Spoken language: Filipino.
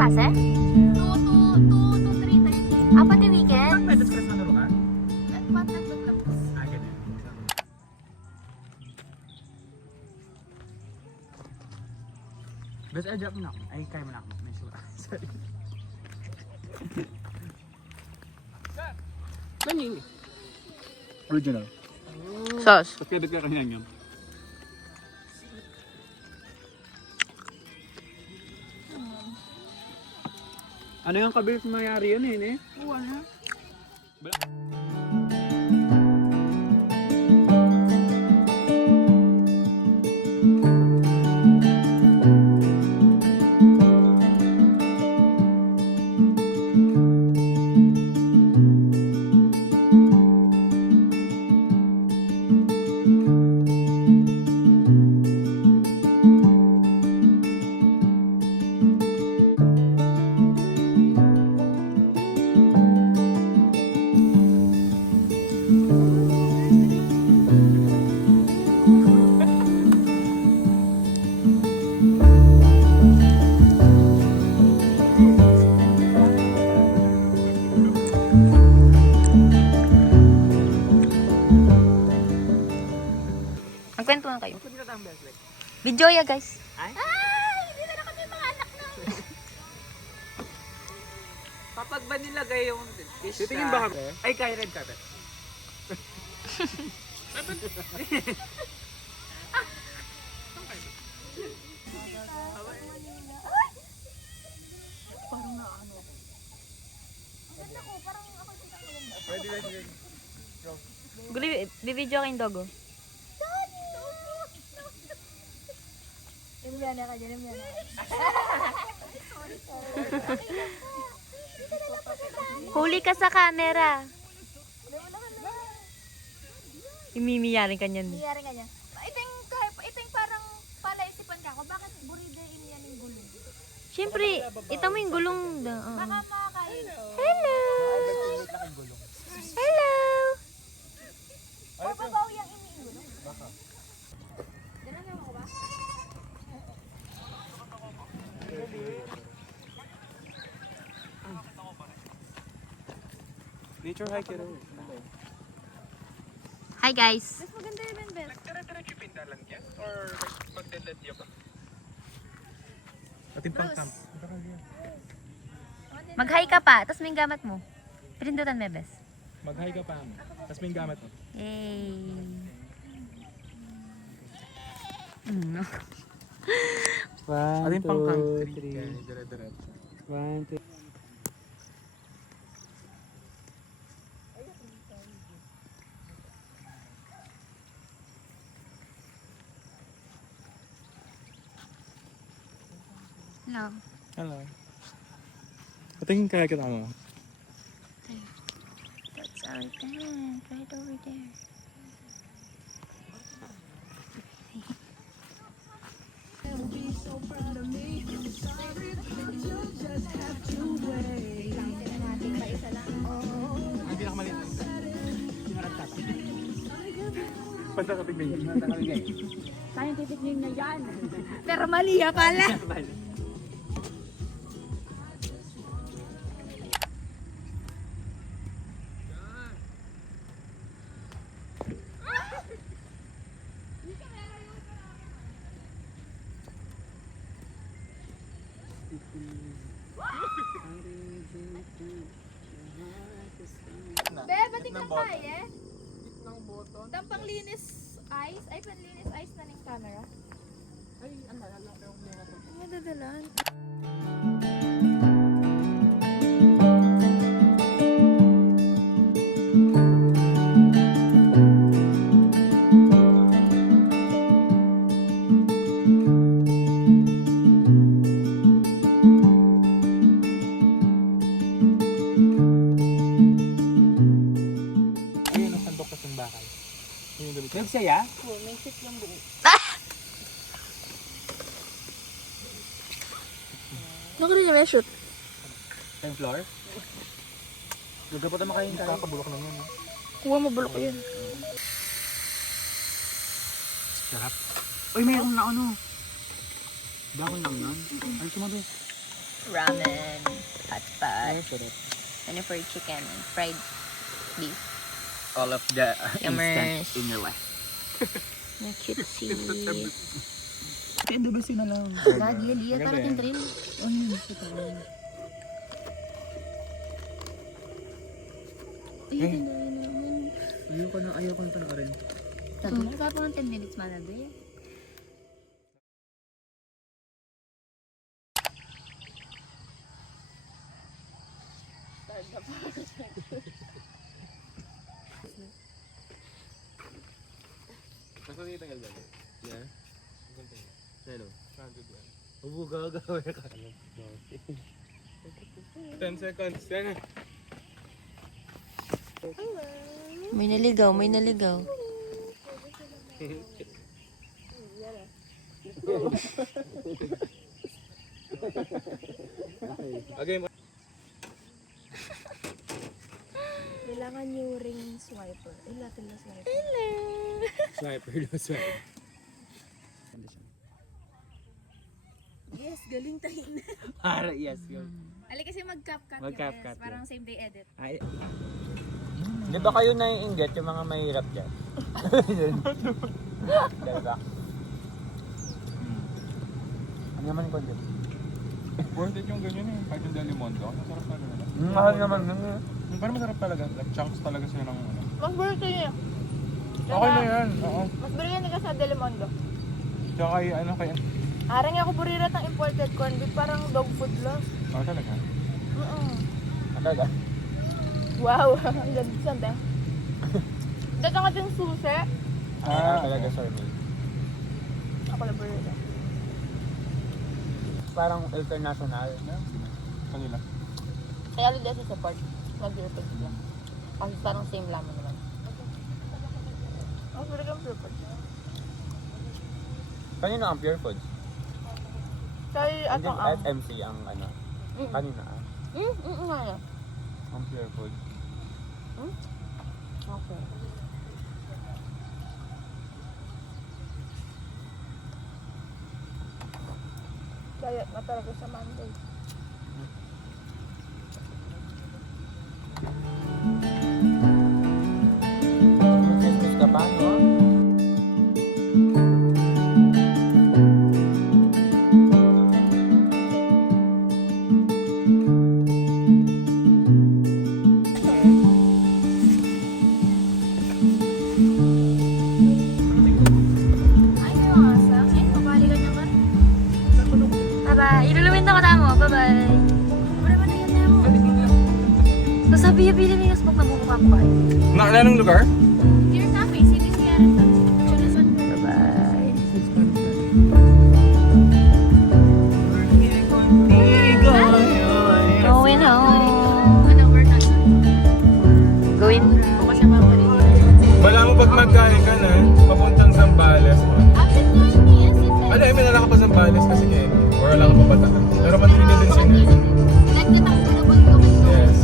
klase? 2 to 3 times. Pati weekend? Pwede stress na laro ka? Nagpatagod lang po. Ganyan. Best adjust mo na ako. Ay, kaya mo na ako. May sura. Sorry. Kaning. Original. Sauce. Tapos kaya ka kanyang yun. Ano yung kabilis mayari yun eh? Oo, ano? Magkwentuhan kayo. Video ya guys. Ay? Hindi na kami mga anak na. Kapag ba nilagay yung dish Titingin ba kami? Ay, kaya red carpet. Bibidyo kayong dogo. Limyana ka dyan, limyana. Huli ka sa camera. Imimiyarin ka niyan. Nangyari ka niya. Ito yung parang palaisipan ka ako. Bakit burida yan yung gulong? Siyempre, ito mo yung gulong. Baka makakain. Hello! Hello! Bababaw yung iniingulong. Baka. Ganun naman ko ba? Nature hike yun. Hi guys! Mas maganda yun, Ben. Nagtira-diretso yung pindalan yan? Or magdadadya ba? Ating pang-camp. Mag-hi ka pa, tapos may gamit mo. Pindutan mo, bes. Mag-hike ka pa. Tapos may gamit mo. Yay! Ating pang-camp 3. Dire-diretso. 1, 2. Hello. Hello. Ating kaya kita mo. That's our tent, right over there. Ang pinakamaliit. Pinakatap. Pagkakatig na yun. Scientific name na yan. Pero mali pala. Be, batik lang tayo eh. Tang panglinis ice. Ay, panlinis ice na ng camera. Ay, ang nalala ko yung mga to. Madadalan. Ayun, ang sandok kasing bakal. Yun yung gamit. Nagsaya? Oh, may sit yung buo. Ano rin yung shoot? Time floor? Gagapot naman kayo tayo. Kakabulok lang yun. Kuha mo bulok yun. Sarap. Uy, mayroon na ano. Dahon lang yan. Ay, sumabi. ramen, hot pot, sarap. for chicken, and fried beef. All of the Yummers. instant in your life. Na cutesy. Kaya ba sila lang? Lagi, liya. Maganda Parang yan. trail. Ay, ito lang. Ay, ganda yun naman. Ayoko na talaga rin. Sabi mo, pa 10 minutes man na doon. Saan yung tagal ba? Yeah? Hello? Gagawin ka. 10 seconds. Yan. May naligaw, may naligaw. Okay. Kailangan yung ring swiper. Ay, natin na swiper. Sniper daw, sniper. Yes, galing tayo na. Para, yes. Ali kasi mag-cap-cut Mag-cap-cut yes. Parang same day edit. Ay. Di ba kayo naiinggit yung mga mahirap dyan? Diba? Ano naman yung content? Worth it yung ganyan eh. Kahit yung Delimondo. Masarap talaga nila. Mahal naman nun eh. Pero masarap talaga. Like chunks talaga sila ng ano. Mas birthday niya. Okay na yan. Oo. Mas birthday niya sa Delimondo. Tsaka kay ano kay... Arang ako burirat ng imported corn beef. Parang dog food lang. Oh, talaga? Talaga? Wow, ang ganda sanda. Daga nga din susi. Talaga, sorry. Ako na burirat. Parang international. Kanila. Kaya ulit sa support. Mag-repeat lang. Kasi parang same laman naman. Mas birthday ang purple. Kanino ang Pure Foods? Kay Hindi, atong ang. FMC ang ano. Kanino ang? Nga. Ang Pure Food. Okay. Diet na talaga sa Monday. Christmas ka pa, no? Ay, may mga asak. Ay, mabalikan niya ka. Bye-bye. Iluluwin na ko na mo. Bye-bye. Wala man na yan na mo. So sabi yung Pilipinas pag nagmumukha ko kayo. Anong lugar? Dear Cafe, CBC Aaron sa Chulasan. Bye-bye. Going home. Ano, we're not. Going. Bukas siya mabalik. Wala mo pag magkain ka na, papuntang Zambales. After 9 years, Ano, may nalaka pa Zambales kasi Kenny. Or wala ka pa Bataan. Pero Manila din siya. nagtatakbo na ba ito? Yes.